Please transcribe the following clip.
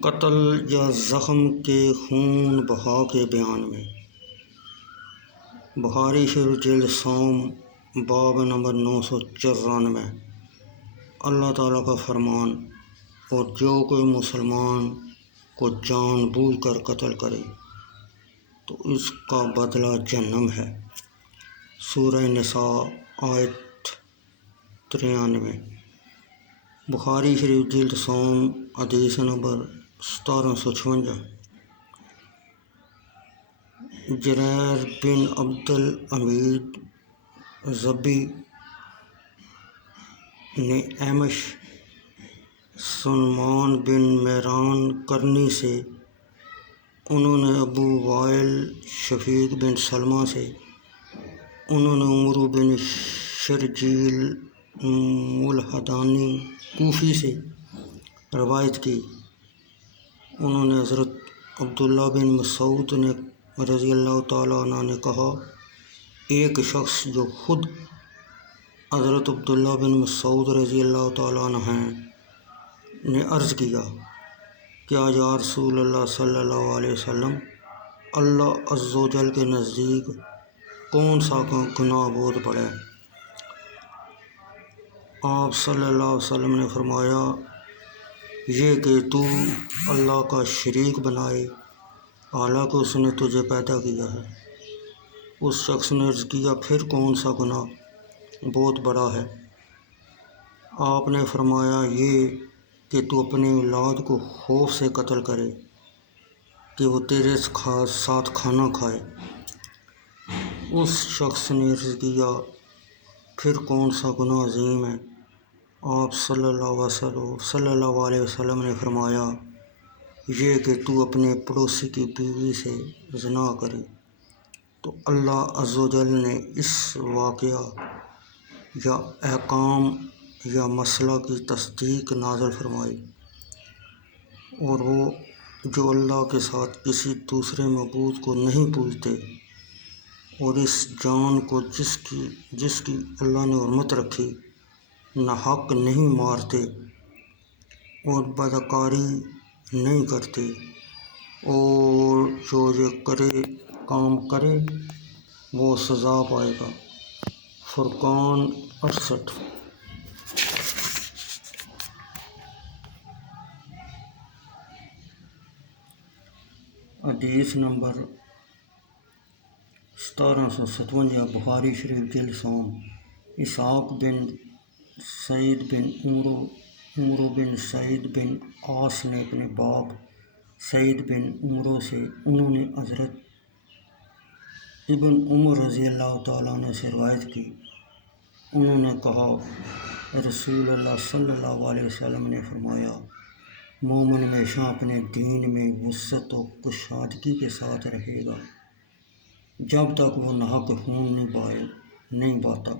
قتل یا زخم کے خون بہا کے بیان میں بخاری شریف جلد سوم باب نمبر 994 اللہ تعالیٰ کا فرمان، اور جو کوئی مسلمان کو جان بوجھ کر قتل کرے تو اس کا بدلہ جہنم ہے۔ سورہ نساء آیت 93۔ بخاری شریف جلد سوم حدیث نمبر 1756۔ جریر بن عبد الحمید ضبی نے اعمش سلمان بن مہران کرنی سے، انہوں نے ابو وائل شفیق بن سلمہ سے، انہوں نے عمرو بن شرجیل ملحدانی کوفی سے روایت کی، انہوں نے حضرت عبداللہ بن مسعود نے رضی اللہ تعالیٰ عنہ نے کہا، ایک شخص جو خود حضرت عبداللہ بن مسعود رضی اللہ تعالیٰ عنہ ہیں نے عرض کیا، کیا یا رسول اللہ صلی اللہ علیہ وسلم، اللہ عز و جل کے نزدیک کون سا گناہ بہت بڑا ہے؟ آپ صلی اللہ علیہ وسلم نے فرمایا، یہ کہ تو اللہ کا شریک بنائے حالانکہ اس نے تجھے پیدا کیا ہے۔ اس شخص نے عرض کیا، پھر کون سا گناہ بہت بڑا ہے؟ آپ نے فرمایا، یہ کہ تو اپنی اولاد کو خوف سے قتل کرے کہ وہ تیرے ساتھ کھانا کھائے۔ اس شخص نے عرض کیا، پھر کون سا گناہ عظیم ہے؟ آپ صلی اللہ علیہ وسلم نے فرمایا، یہ کہ تو اپنے پڑوسی کی بیوی سے زنا کرے۔ تو اللہ عز و جل نے اس واقعہ یا احکام یا مسئلہ کی تصدیق نازل فرمائی، اور وہ جو اللہ کے ساتھ کسی دوسرے معبود کو نہیں پوجتے اور اس جان کو جس کی اللہ نے حرمت رکھی ناحق نہیں مارتے اور بدکاری نہیں کرتے، اور جو یہ کام کرے وہ سزا پائے گا۔ فرقان 68۔ حدیث نمبر 1757۔ بخاری شریف جلد سوم۔ اسحاق بن سعید بن عمرو بن سعید بن عاص نے اپنے باپ سعید بن عمرو سے، انہوں نے حضرت ابن عمر رضی اللہ تعالیٰ عنہ سے روایت کی، انہوں نے کہا، رسول اللہ صلی اللہ علیہ وسلم نے فرمایا، مومن ہمیشہ اپنے دین میں وسعت و کشادگی کے ساتھ رہے گا جب تک وہ ناحق خون نہیں بہاتا۔